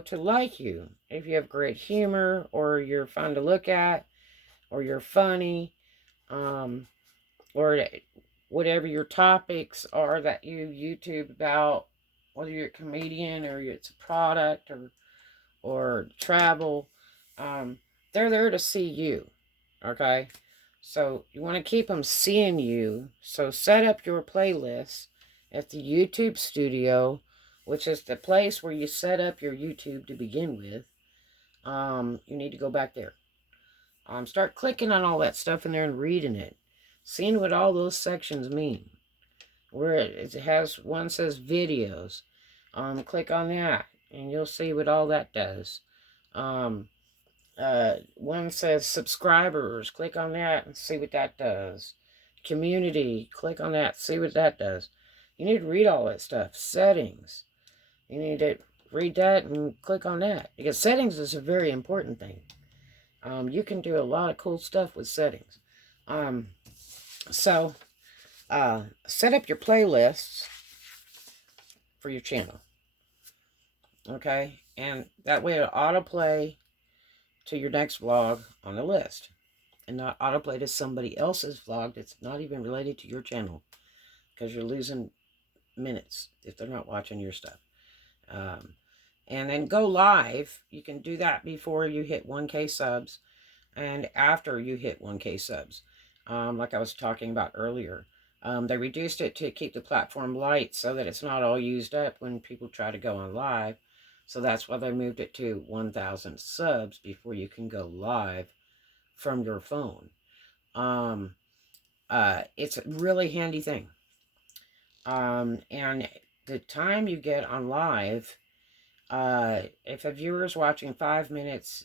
to like you. If you have great humor, or you're fun to look at, or you're funny, um, or whatever your topics are that you YouTube about, whether you're a comedian or it's a product or travel, um, they're there to see you. Okay, so you want to keep them seeing you. So set up your playlist at the YouTube studio, which is the place where you set up your YouTube to begin with. You need to go back there. Start clicking on all that stuff in there and reading it, seeing what all those sections mean. Where it has one says videos, click on that, and you'll see what all that does. Um, One says subscribers, click on that and see what that does. Community, click on that, see what that does. You need to read all that stuff. Settings, you need to read that and click on that, because settings is a very important thing. You can do a lot of cool stuff with settings. Um, so, set up your playlists for your channel. Okay? And that way it'll autoplay to your next vlog on the list, and not autoplay to somebody else's vlog that's not even related to your channel, because you're losing minutes if they're not watching your stuff. And then go live. You can do that before you hit 1K subs and after you hit 1K subs. Like I was talking about earlier. They reduced it to keep the platform light so that it's not all used up when people try to go on live. So that's why they moved it to 1,000 subs before you can go live from your phone. It's a really handy thing. And the time you get on live, if a viewer is watching 5 minutes,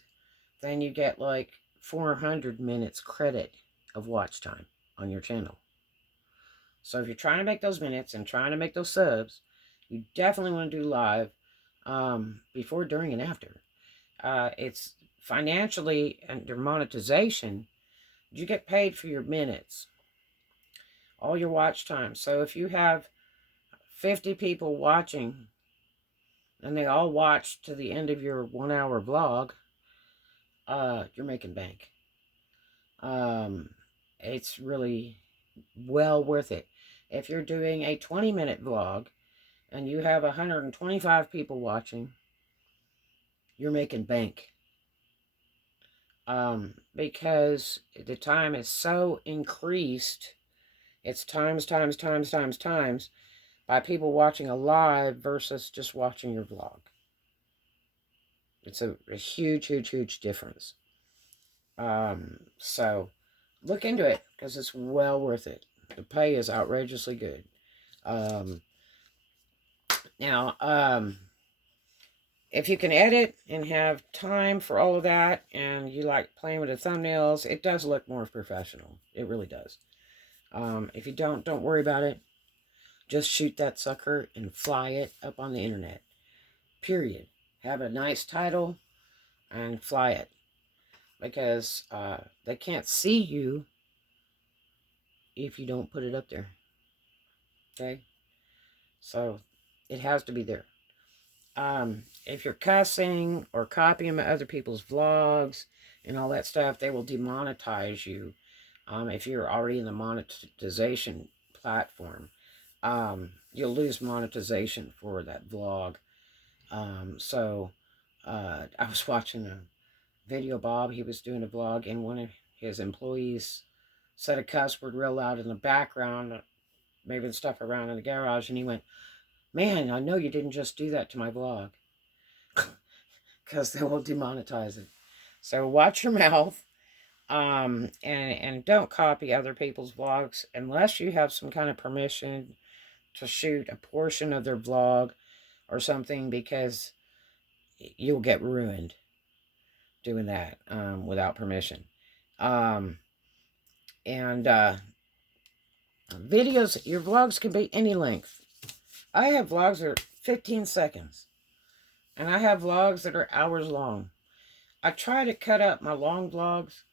then you get like 400 minutes credit of watch time on your channel. So if you're trying to make those minutes and trying to make those subs, you definitely want to do live before, during, and after. It's financially, under monetization, you get paid for your minutes, all your watch time. So if you have 50 people watching and they all watch to the end of your 1 hour vlog, you're making bank. It's really well worth it. If you're doing a 20-minute vlog and you have 125 people watching, you're making bank. Because the time is so increased, it's times by people watching a live versus just watching your vlog. It's a huge difference. So look into it, because it's well worth it. The pay is outrageously good. Now, if you can edit and have time for all of that, and you like playing with the thumbnails, it does look more professional. It really does. If you don't worry about it. Just shoot that sucker and fly it up on the internet. Period. Have a nice title and fly it. Because they can't see you if you don't put it up there. Okay? So it has to be there. If you're cussing or copying other people's vlogs and all that stuff, they will demonetize you if you're already in the monetization platform. You'll lose monetization for that vlog. I was watching a video, Bob, he was doing a vlog, and one of his employees said a cuss word real loud in the background, moving stuff around in the garage, and he went, "Man, I know you didn't just do that to my vlog," because they will demonetize it. So watch your mouth, and don't copy other people's vlogs unless you have some kind of permission to shoot a portion of their vlog or something, because you'll get ruined doing that without permission. Videos, your vlogs can be any length. I have vlogs that are 15 seconds, and I have vlogs that are hours long. I try to cut up my long vlogs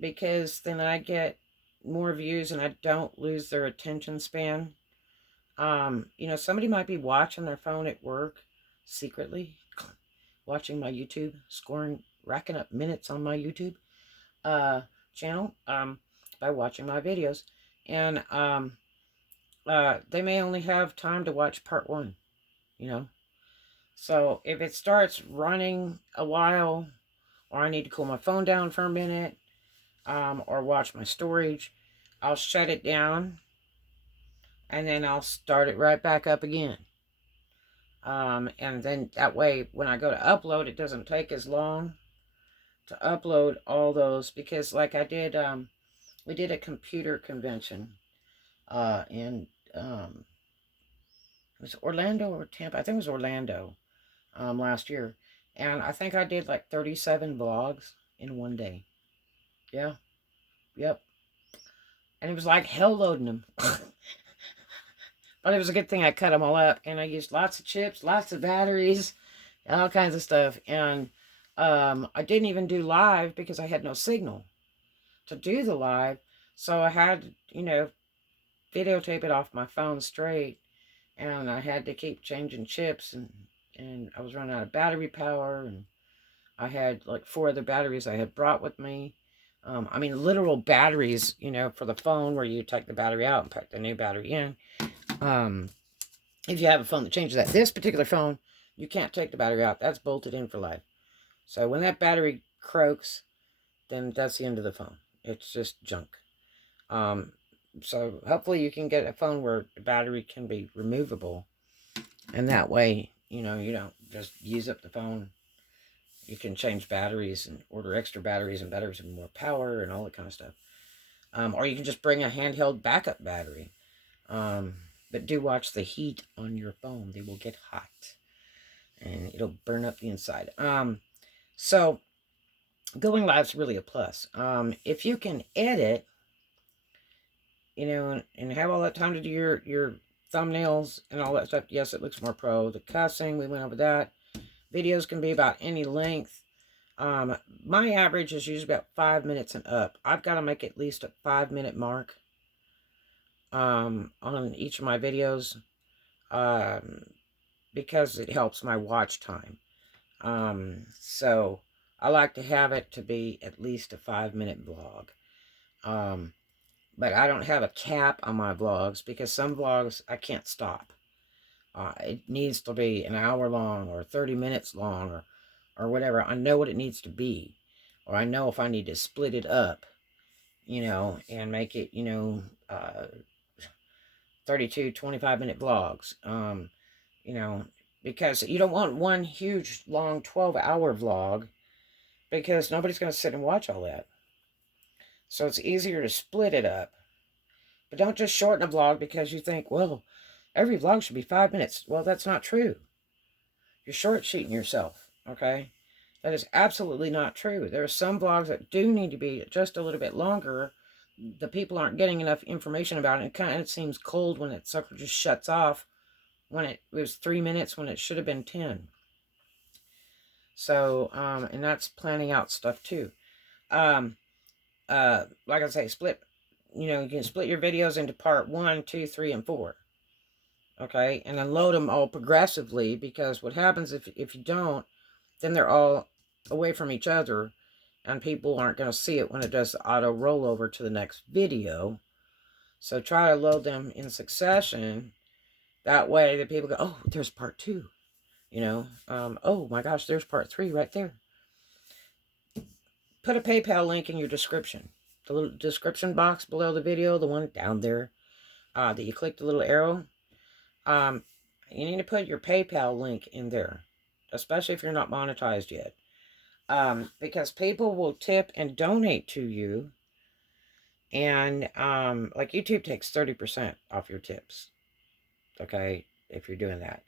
because then I get more views and I don't lose their attention span. Somebody might be watching their phone at work secretly, watching my YouTube, racking up minutes on my YouTube channel by watching my videos. And they may only have time to watch part 1, you know. So if it starts running a while, or I need to cool my phone down for a minute, or watch my storage, I'll shut it down, and then I'll start it right back up again. And then that way, when I go to upload, it doesn't take as long to upload all those, because like I did, we did a computer convention, in, was it Orlando or Tampa? I think it was Orlando, last year. And I think I did like 37 vlogs in one day. Yeah. Yep. And it was like hell loading them. But it was a good thing I cut them all up. And I used lots of chips, lots of batteries, all kinds of stuff. And I didn't even do live because I had no signal to do the live. So I had, you know, videotape it off my phone straight. And I had to keep changing chips. And I was running out of battery power. And I had like 4 other batteries I had brought with me. I mean, literal batteries, you know, for the phone, where you take the battery out and put the new battery in. If you have a phone that changes that. This particular phone, you can't take the battery out. That's bolted in for life. So when that battery croaks, then that's the end of the phone. It's just junk. So hopefully you can get a phone where the battery can be removable. And that way, you know, you don't just use up the phone. You can change batteries and order extra batteries and batteries with more power and all that kind of stuff. Or you can just bring a handheld backup battery. But do watch the heat on your phone. They will get hot. And it'll burn up the inside. So, going live is really a plus. If you can edit, you know, and have all that time to do your thumbnails and all that stuff, yes, it looks more pro. The cussing, we went over that. Videos can be about any length. My average is usually about 5 minutes and up. I've got to make at least a 5-minute mark on each of my videos, because it helps my watch time. So I like to have it to be at least a 5-minute vlog. But I don't have a cap on my vlogs, because some vlogs I can't stop. It needs to be an hour long or 30 minutes long or whatever. I know what it needs to be. Or I know if I need to split it up, you know, and make it, you know, 32, 25-minute vlogs. You know, because you don't want one huge, long, 12-hour vlog, because nobody's going to sit and watch all that. So it's easier to split it up. But don't just shorten a vlog because you think, well, every vlog should be 5 minutes. Well, that's not true. You're short-sheeting yourself, okay? That is absolutely not true. There are some vlogs that do need to be just a little bit longer. The people aren't getting enough information about it. It kind of seems cold when that sucker just shuts off when it was 3 minutes when it should have been 10. So, and that's planning out stuff too. Like I say, split, you know, you can split your videos into part 1, 2, 3, and 4. Okay, and then load them all progressively, because what happens if you don't, then they're all away from each other, and people aren't going to see it when it does the auto rollover to the next video. So try to load them in succession. That way the people go, oh, there's part 2. You know, oh my gosh, there's part 3 right there. Put a PayPal link in your description. The little description box below the video, the one down there, that you click the little arrow. You need to put your PayPal link in there, especially if you're not monetized yet. Because people will tip and donate to you. And, like YouTube takes 30% off your tips. Okay, if you're doing that.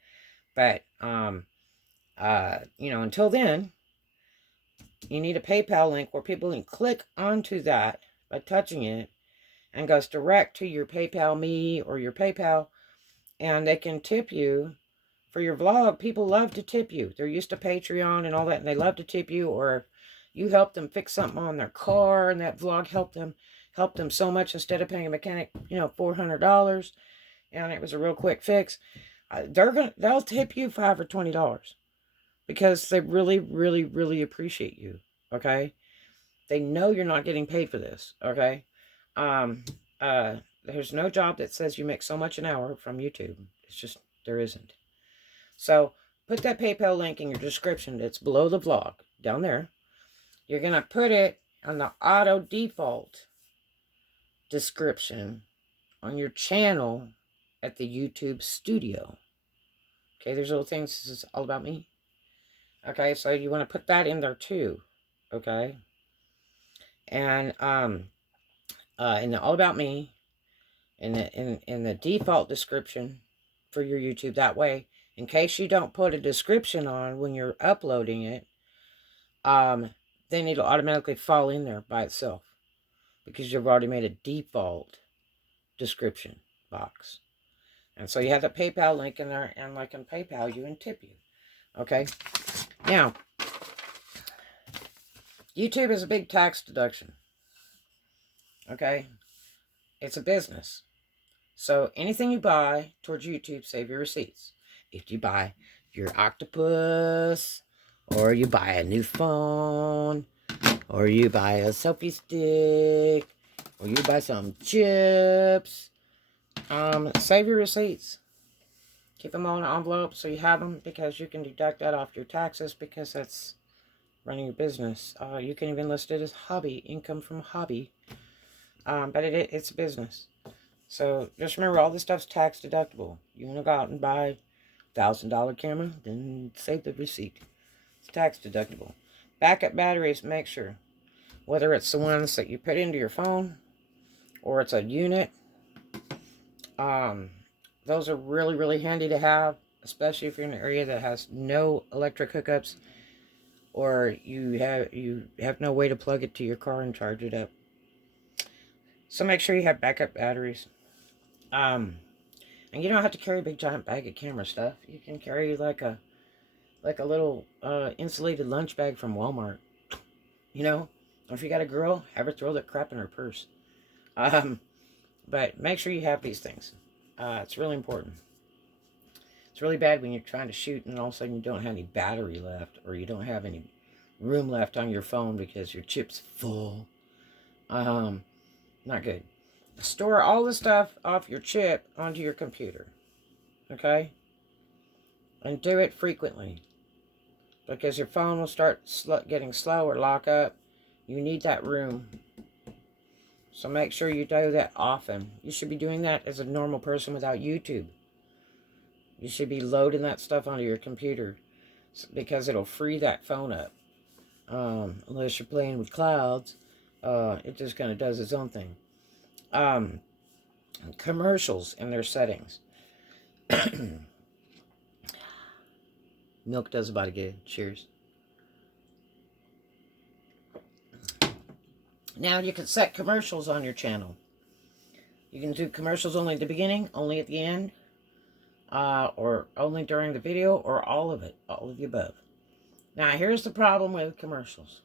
But, you know, until then, you need a PayPal link where people can click onto that by touching it, and goes direct to your PayPal Me or your PayPal, and they can tip you for your vlog. People love to tip you. They're used to Patreon and all that, and they love to tip you. Or you help them fix something on their car, and that vlog helped them so much, instead of paying a mechanic, you know, $400, and it was a real quick fix. They'll tip you $5 or $20. because they really, really, really appreciate you. Okay? They know you're not getting paid for this. Okay? Um, there's no job that says you make so much an hour from YouTube. It's just, there isn't. So put that PayPal link in your description. It's below the vlog down there. You're going to put it on the auto default description on your channel at the YouTube studio. Okay, there's little things. This is all about me. Okay, so you want to put that in there too. Okay. And in the all about me, in the default description for your YouTube, that way, in case you don't put a description on when you're uploading it, then it'll automatically fall in there by itself, because you've already made a default description box. And so you have the PayPal link in there, and like in PayPal you and tip you. Okay. Now, YouTube is a big tax deduction. Okay. It's a business. So anything you buy towards YouTube, save your receipts. If you buy your octopus, or you buy a new phone, or you buy a selfie stick, or you buy some chips, save your receipts. Keep them all in an envelope so you have them, because you can deduct that off your taxes, because that's running your business. You can even list it as hobby, income from hobby. But it's a business. So just remember, all this stuff's tax deductible. You want to go out and buy $1,000 camera, then save the receipt. It's tax deductible. Backup batteries, make sure. Whether it's the ones that you put into your phone, or it's a unit. Those are really, really handy to have, especially if you're in an area that has no electric hookups, or you have no way to plug it to your car and charge it up. So make sure you have backup batteries. And you don't have to carry a big giant bag of camera stuff. You can carry like a little insulated lunch bag from Walmart. You know, or if you got a girl, have her throw that crap in her purse. But make sure you have these things. It's really important. It's really bad when you're trying to shoot and all of a sudden you don't have any battery left, or you don't have any room left on your phone because your chip's full. Not good. Store all the stuff off your chip onto your computer. Okay? And do it frequently, because your phone will start getting slow or lock up. You need that room. So make sure you do that often. You should be doing that as a normal person without YouTube. You should be loading that stuff onto your computer, because it'll free that phone up. Unless you're playing with clouds, it just kind of does its own thing. Commercials and their settings. Milk does about good. Cheers. Now you can set commercials on your channel. You can do commercials only at the beginning, only at the end, or only during the video, or all of it, all of the above. Now here's the problem with commercials.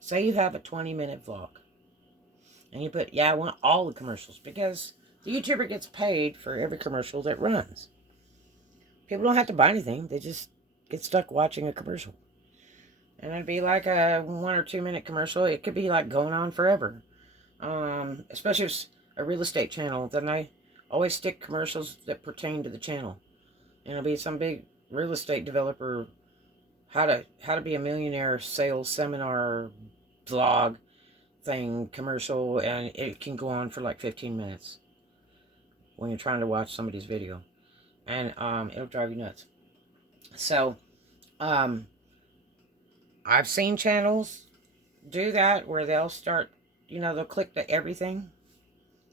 Say you have a 20-minute vlog, and you put, yeah, I want all the commercials, because the YouTuber gets paid for every commercial that runs. People don't have to buy anything. They just get stuck watching a commercial. And it'd be like a 1 or 2 minute commercial. It could be like going on forever. Especially if it's a real estate channel, then I always stick commercials that pertain to the channel. And it'll be some big real estate developer, how to be a millionaire sales seminar vlog thing commercial, and it can go on for like 15 minutes when you're trying to watch somebody's video, and it'll drive you nuts. So I've seen channels do that, where they'll start, they'll click to everything,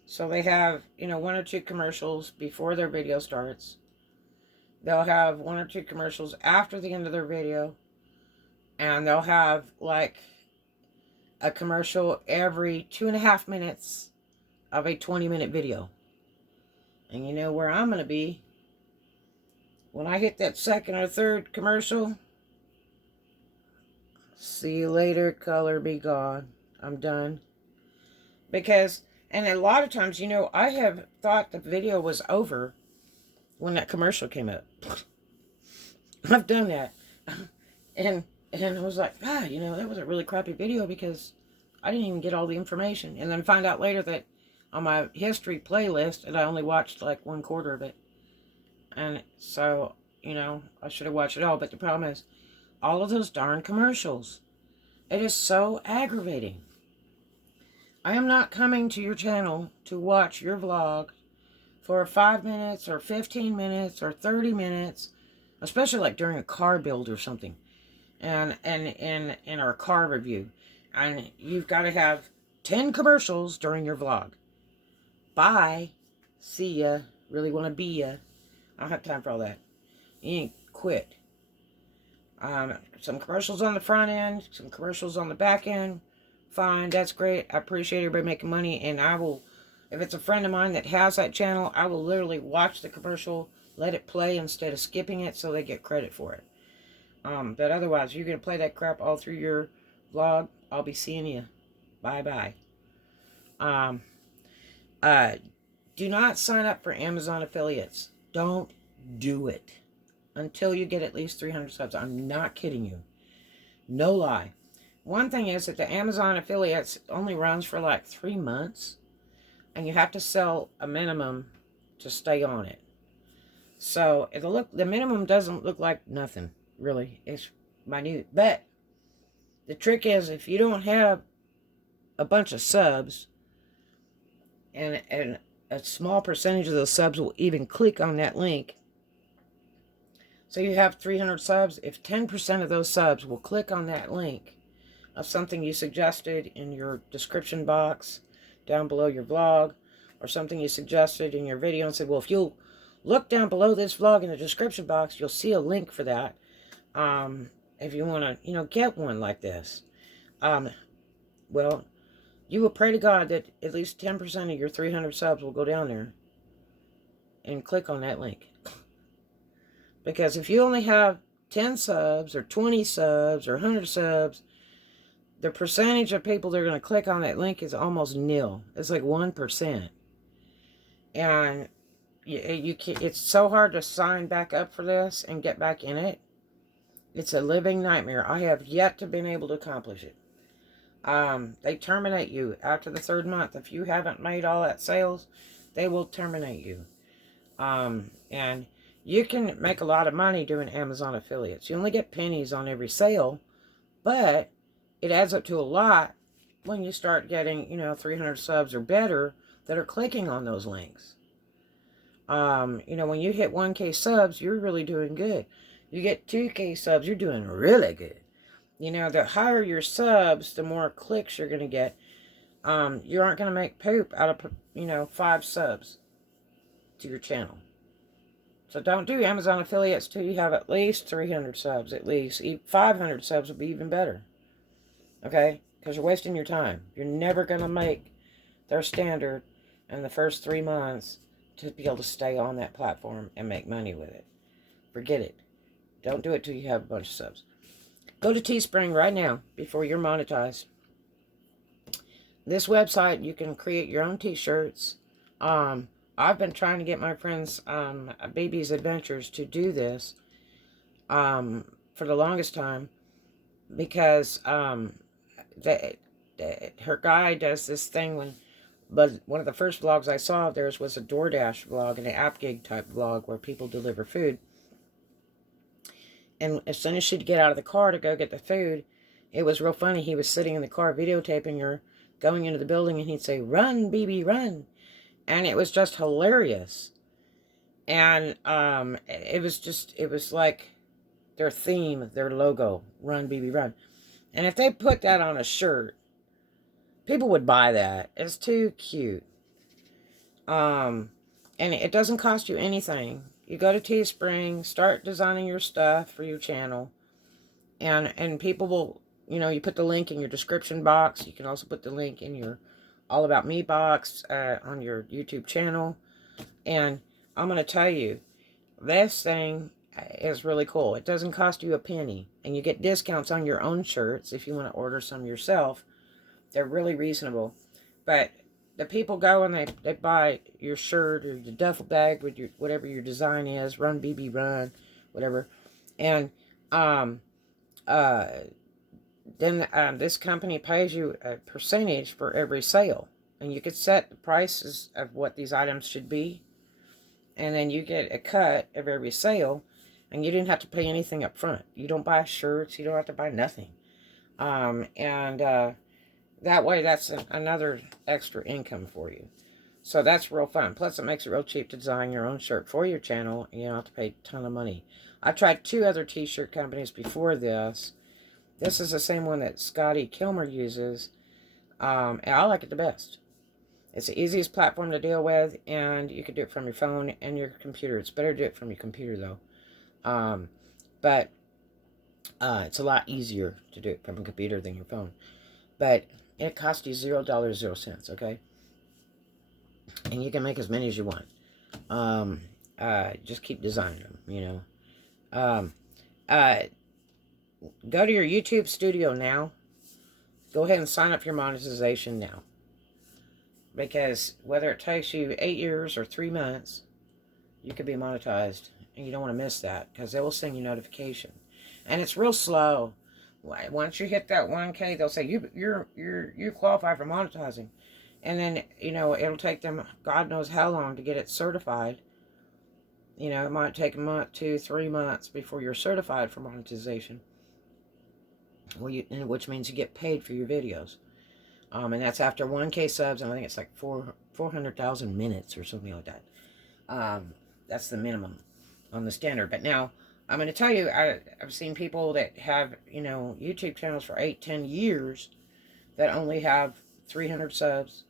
so they have 1 or 2 commercials before their video starts. They'll have 1 or 2 commercials after the end of their video, and they'll have like a commercial every 2.5 minutes of a 20-minute video. And you know where I'm going to be when I hit that 2nd or 3rd commercial? See you later, color be gone. I'm done. Because, and a lot of times, I have thought the video was over when that commercial came up. I've done that. and I was like, God, that was a really crappy video because I didn't even get all the information. And then find out later that on my history playlist, and I only watched like 1/4 of it. And so, I should have watched it all. But the problem is, all of those darn commercials. It is so aggravating. I am not coming to your channel to watch your vlog for 5 minutes or 15 minutes or 30 minutes, especially like during a car build or something, and in our car review. And you've got to have 10 commercials during your vlog. Bye. See ya. Really want to be ya. I don't have time for all that. You ain't quit. Some commercials on the front end, some commercials on the back end. Fine, that's great. I appreciate everybody making money, and I will, if it's a friend of mine that has that channel, I will literally watch the commercial, let it play instead of skipping it so they get credit for it. But otherwise, you're going to play that crap all through your vlog, I'll be seeing you. Bye-bye. Do not sign up for Amazon affiliates. Don't do it until you get at least 300 subs. I'm not kidding you. No lie. One thing is that the Amazon affiliates only runs for like 3 months, and you have to sell a minimum to stay on it. So the minimum doesn't look like nothing, really. It's minute. But the trick is, if you don't have a bunch of subs, and a small percentage of those subs will even click on that link. So you have 300 subs. If 10% of those subs will click on that link of something you suggested in your description box down below your vlog, or something you suggested in your video and said, well, if you'll look down below this vlog in the description box, you'll see a link for that. If you want to, get one like this. Well, you will pray to God that at least 10% of your 300 subs will go down there and click on that link. Because if you only have 10 subs or 20 subs or 100 subs, the percentage of people that are going to click on that link is almost nil. It's like 1%. And it's so hard to sign back up for this and get back in it. It's a living nightmare. I have yet to been able to accomplish it. They terminate you after the 3rd month. If you haven't made all that sales, they will terminate you. And you can make a lot of money doing Amazon affiliates. You only get pennies on every sale, but it adds up to a lot when you start getting, 300 subs or better that are clicking on those links. When you hit 1K subs, you're really doing good. You get 2K subs, you're doing really good. The higher your subs, the more clicks you're going to get. You aren't going to make poop out of, 5 subs to your channel. So don't do Amazon affiliates till you have at least 300 subs, at least. 500 subs would be even better. Okay? Because you're wasting your time. You're never going to make their standard in the first 3 months to be able to stay on that platform and make money with it. Forget it. Don't do it till you have a bunch of subs. Go to Teespring right now before you're monetized. This website, you can create your own t-shirts. I've been trying to get my friends, Baby's Adventures, to do this for the longest time, because her guy does this thing but one of the first vlogs I saw of theirs was a DoorDash vlog, an app gig type vlog where people deliver food. And as soon as she'd get out of the car to go get the food, it was real funny. He was sitting in the car videotaping her going into the building, and he'd say, "Run, BB, run." And it was just hilarious. And it was like their theme, their logo, "Run, BB, run." And if they put that on a shirt, people would buy that. It's too cute. And it doesn't cost you anything. You go to Teespring, start designing your stuff for your channel, and people will, you put the link in your description box. You can also put the link in your All About Me box on your YouTube channel. And I'm going to tell you, this thing is really cool. It doesn't cost you a penny, and you get discounts on your own shirts if you want to order some yourself. They're really reasonable. But the people go and they buy your shirt or your duffel bag with whatever your design is, "Run, BB, run," whatever. And Um, then this company pays you a percentage for every sale. And you could set the prices of what these items should be. And then you get a cut of every sale. And you didn't have to pay anything up front. You don't buy shirts. You don't have to buy nothing. That way, that's another extra income for you. So that's real fun. Plus, it makes it real cheap to design your own shirt for your channel. And you don't have to pay a ton of money. I tried 2 other t-shirt companies before this. This is the same one that Scotty Kilmer uses. And I like it the best. It's the easiest platform to deal with. And you can do it from your phone and your computer. It's better to do it from your computer, though. But it's a lot easier to do it from a computer than your phone. But it costs you $0.00, okay? And you can make as many as you want. Just keep designing them, you know. Go to your YouTube studio now. Go ahead and sign up for your monetization now. Because whether it takes you 8 years or 3 months, you could be monetized. And you don't want to miss that, because they will send you notification. And it's real slow. Once you hit that 1K, they'll say you qualify for monetizing. And then, you know, it'll take them God knows how long to get it certified. You know, it might take a month, 2, 3 months before you're certified for monetization. Which means you get paid for your videos. And that's after 1K subs, and I think it's like 400,000 minutes or something like that. That's the minimum on the standard. But now, I'm going to tell you, I've seen people that have, you know, YouTube channels for 8, 10 years that only have 300 subs.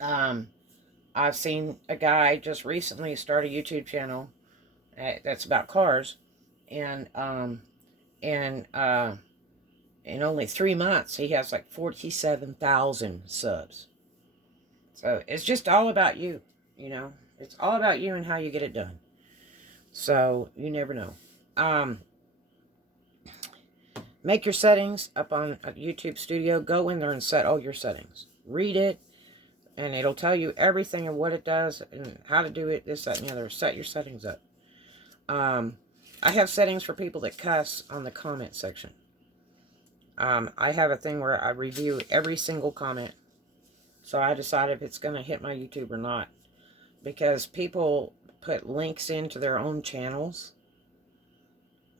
I've seen a guy just recently start a YouTube channel that's about cars, and in only 3 months, he has like 47,000 subs. So it's just all about you, you know. It's all about you and how you get it done. So you never know. Make your settings up on YouTube Studio. Go in there and set all your settings. Read it, and it'll tell you everything and what it does and how to do it, this, that, and the other. Set your settings up. I have settings for people that cuss on the comment section. I have a thing where I review every single comment. So I decide if it's going to hit my YouTube or not. Because people put links into their own channels.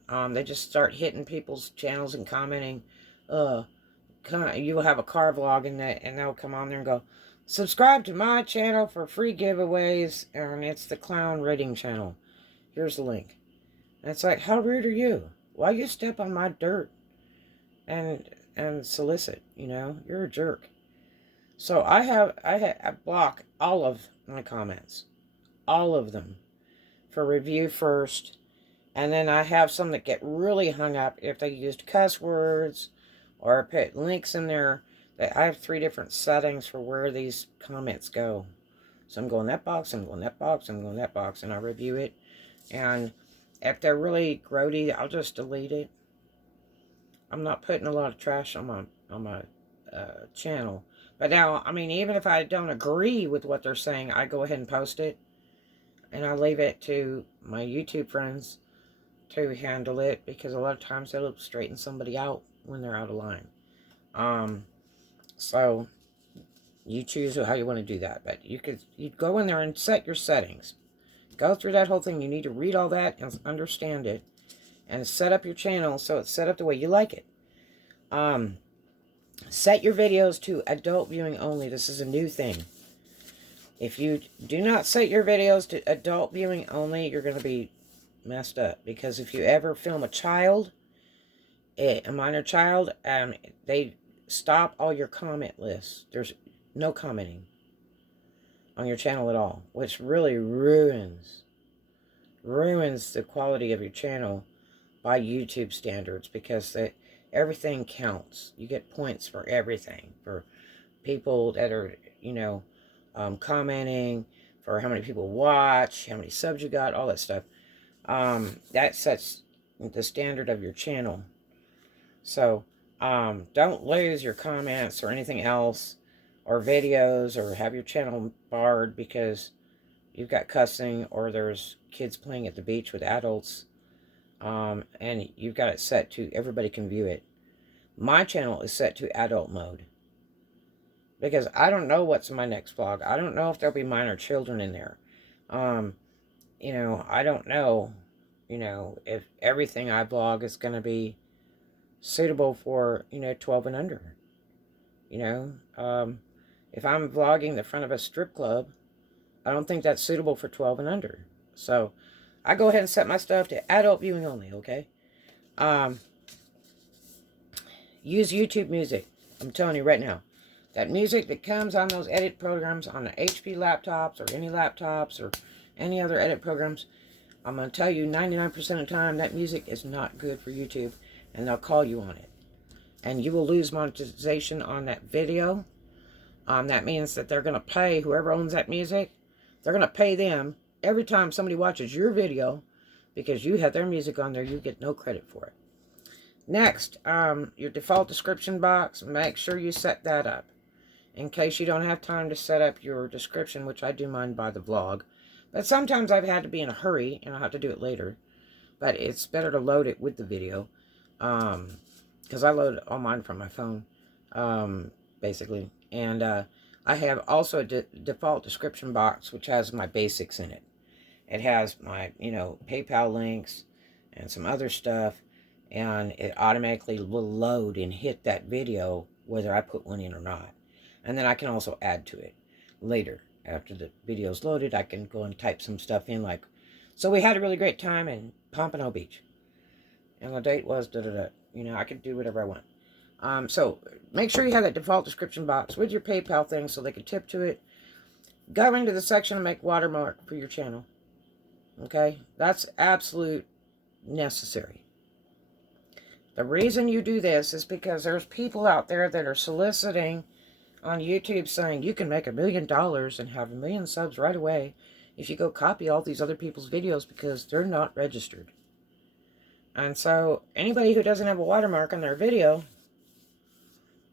They just start hitting people's channels and commenting. You'll have a car vlog and they'll come on there and go, subscribe to my channel for free giveaways. And it's the Clown Rating channel. Here's the link. And it's like, how rude are you? Why you step on my dirt and solicit? You know, you're a jerk. So I block all of my comments, all of them, for review first, and then I have some that get really hung up if they used cuss words or put links in there. I have 3 different settings for where these comments go. So I'm going that box, I'm going that box, I'm going that box, and I review it. And if they're really grody, I'll just delete it. I'm not putting a lot of trash on my channel. But now, I mean, even if I don't agree with what they're saying, I go ahead and post it. And I leave it to my YouTube friends to handle it. Because a lot of times they'll straighten somebody out when they're out of line. So, you choose how you want to do that. But you'd go in there and set your settings. Go through that whole thing. You need to read all that and understand it. And set up your channel so it's set up the way you like it. Set your videos to adult viewing only. This is a new thing. If you do not set your videos to adult viewing only, you're going to be messed up. Because if you ever film a child, a minor child, they stop all your comment lists. There's no commenting on your channel at all, which really ruins the quality of your channel by YouTube standards, because everything counts. You get points for everything. For people that are, you know, commenting, for how many people watch, how many subs you got, all that stuff. That sets the standard of your channel. So, don't lose your comments or anything else, or videos, or have your channel barred because you've got cussing, or there's kids playing at the beach with adults. And you've got it set to everybody can view it. My channel is set to adult mode because I don't know what's in my next vlog. I don't know if there'll be minor children in there. I don't know, if everything I vlog is going to be suitable for, 12 and under. If I'm vlogging the front of a strip club, I don't think that's suitable for 12 and under. So I go ahead and set my stuff to adult viewing only, okay? Use YouTube music. I'm telling you right now. That music that comes on those edit programs on the HP laptops or any laptops or any other edit programs, I'm going to tell you 99% of the time that music is not good for YouTube, and they'll call you on it. And you will lose monetization on that video. That means that they're going to pay whoever owns that music. They're going to pay them every time somebody watches your video because you have their music on there. You get no credit for it. Next, your default description box, make sure you set that up. In case you don't have time to set up your description, which I do mine by the vlog. But sometimes I've had to be in a hurry, and I'll have to do it later. But it's better to load it with the video. Because I load all mine from my phone, basically. And I have also a default description box, which has my basics in it. It has my, PayPal links and some other stuff. And it automatically will load and hit that video, whether I put one in or not. And then I can also add to it later. After the video's loaded, I can go and type some stuff in like, so we had a really great time in Pompano Beach. And the date was da-da-da. I can do whatever I want. So make sure you have that default description box with your PayPal thing so they can tip to it. Go into the section and make watermark for your channel. Okay? That's absolute necessary. The reason you do this is because there's people out there that are soliciting on YouTube saying you can make $1 million and have 1 million subs right away if you go copy all these other people's videos because they're not registered. And so anybody who doesn't have a watermark on their video,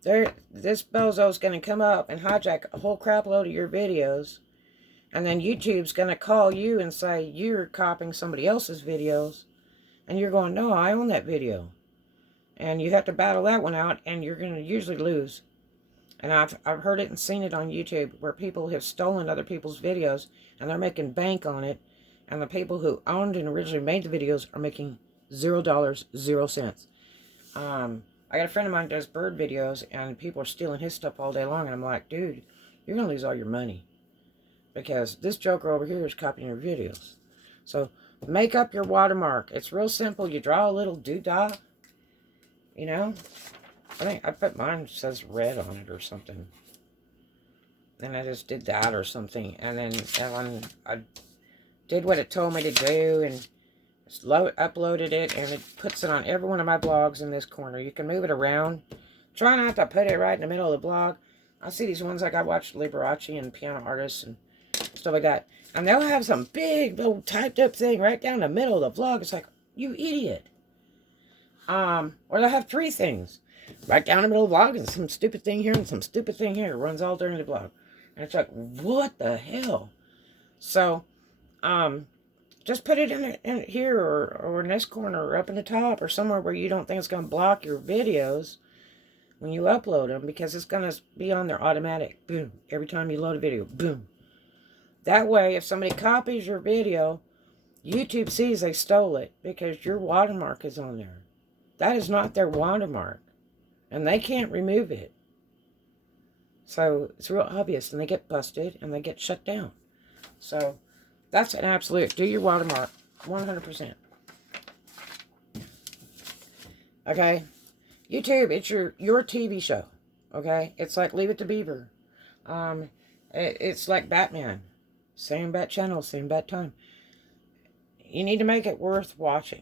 this bozo's going to come up and hijack a whole crap load of your videos. And then YouTube's going to call you and say you're copying somebody else's videos. And you're going, no, I own that video. And you have to battle that one out, and you're going to usually lose. And I've heard it and seen it on YouTube where people have stolen other people's videos and they're making bank on it. And the people who owned and originally made the videos are making $0, 0 cents. I got a friend of mine who does bird videos and people are stealing his stuff all day long. And I'm like, dude, you're going to lose all your money. Because this joker over here is copying your videos. So make up your watermark. It's real simple. You draw a little duda. I think I put mine says red on it or something. Then I just did that or something. And then I did what it told me to do and uploaded it. And it puts it on every one of my blogs in this corner. You can move it around. Try not to put it right in the middle of the blog. I see these ones like I watched Liberace and piano artists and stuff like that. And they'll have some big little typed up thing right down the middle of the vlog. It's like, you idiot. Or they'll have 3 things. Right down the middle of the vlog and some stupid thing here and some stupid thing here. It runs all during the vlog. And it's like, what the hell? So, just put it in here or in this corner or up in the top or somewhere where you don't think it's going to block your videos when you upload them because it's going to be on there automatic. Boom. Every time you load a video. Boom. That way, if somebody copies your video, YouTube sees they stole it because your watermark is on there. That is not their watermark. And they can't remove it. So it's real obvious. And they get busted and they get shut down. So that's an absolute. Do your watermark. 100%. Okay? YouTube, it's your TV show. Okay? It's like Leave It to Beaver. It's like Batman. Same bat channel, same bat time. You need to make it worth watching.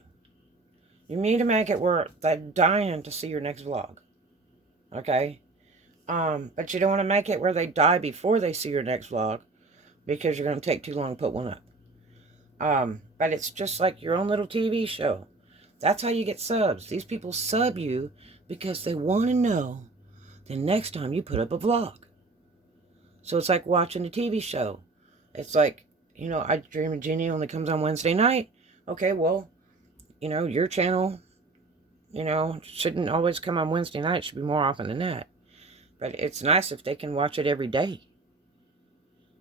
You need to make it worth dying to see your next vlog. Okay? But you don't want to make it where they die before they see your next vlog because you're going to take too long to put one up. But it's just like your own little TV show. That's how you get subs. These people sub you because they want to know the next time you put up a vlog. So it's like watching a TV show. It's like, I Dream of Jeannie only comes on Wednesday night. Okay, well, your channel, shouldn't always come on Wednesday night. It should be more often than that. But it's nice if they can watch it every day.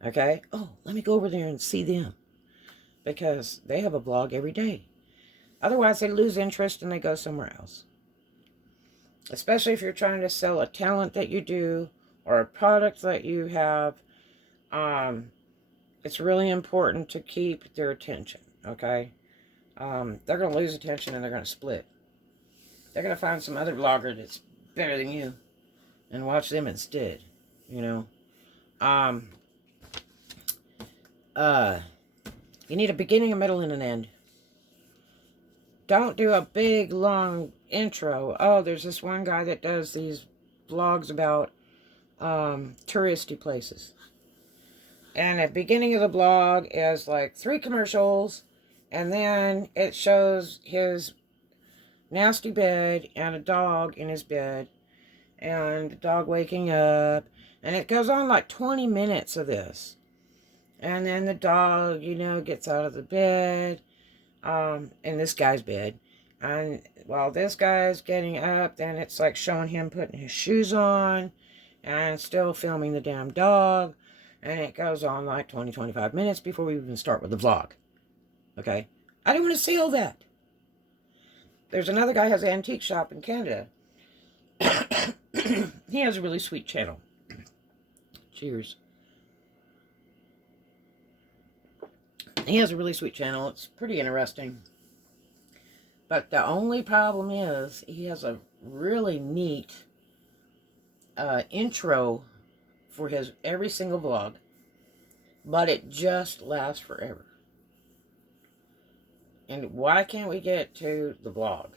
Okay? Oh, let me go over there and see them. Because they have a vlog every day. Otherwise, they lose interest and they go somewhere else. Especially if you're trying to sell a talent that you do or a product that you have. It's really important to keep their attention. Okay? They're going to lose attention and they're going to split. They're going to find some other vlogger that's better than you and watch them instead. You need a beginning, a middle, and an end. Don't do a big, long intro. Oh, there's this one guy that does these vlogs about touristy places. And at the beginning of the vlog is like 3 commercials. And then it shows his nasty bed and a dog in his bed. And the dog waking up. And it goes on like 20 minutes of this. And then the dog, gets out of the bed. In this guy's bed. And while this guy's getting up, then it's like showing him putting his shoes on. And still filming the damn dog. And it goes on like 20, 25 minutes before we even start with the vlog. Okay? I don't want to see all that. There's another guy who has an antique shop in Canada. He has a really sweet channel. Cheers. He has a really sweet channel. It's pretty interesting. But the only problem is he has a really neat intro for his every single vlog. But it just lasts forever. And why can't we get to the vlog?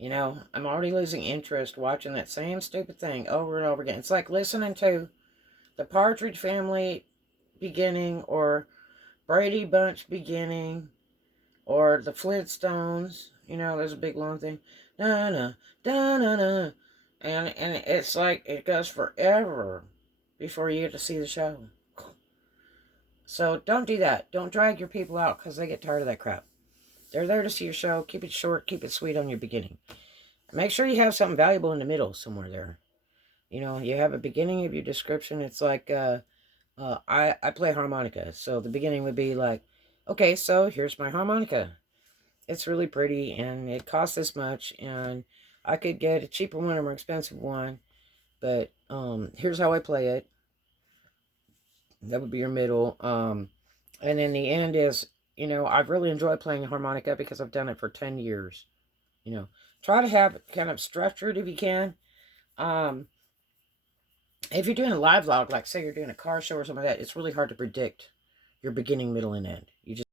I'm already losing interest watching that same stupid thing over and over again. It's like listening to the Partridge Family beginning or Brady Bunch beginning, or the Flintstones, there's a big long thing, da-na, da-na-na, and it's like, it goes forever before you get to see the show. So don't do that. Don't drag your people out, because they get tired of that crap. They're there to see your show. Keep it short, keep it sweet on your beginning. Make sure you have something valuable in the middle somewhere there. You have a beginning of your description. It's like, I play harmonica, so the beginning would be like, okay, so here's my harmonica. It's really pretty, and it costs this much, and I could get a cheaper one or more expensive one, but here's how I play it. That would be your middle. And then the end is, I've really enjoyed playing harmonica because I've done it for 10 years. Try to have it kind of structured if you can. If you're doing a live vlog, like say you're doing a car show or something like that, it's really hard to predict your beginning, middle, and end. You just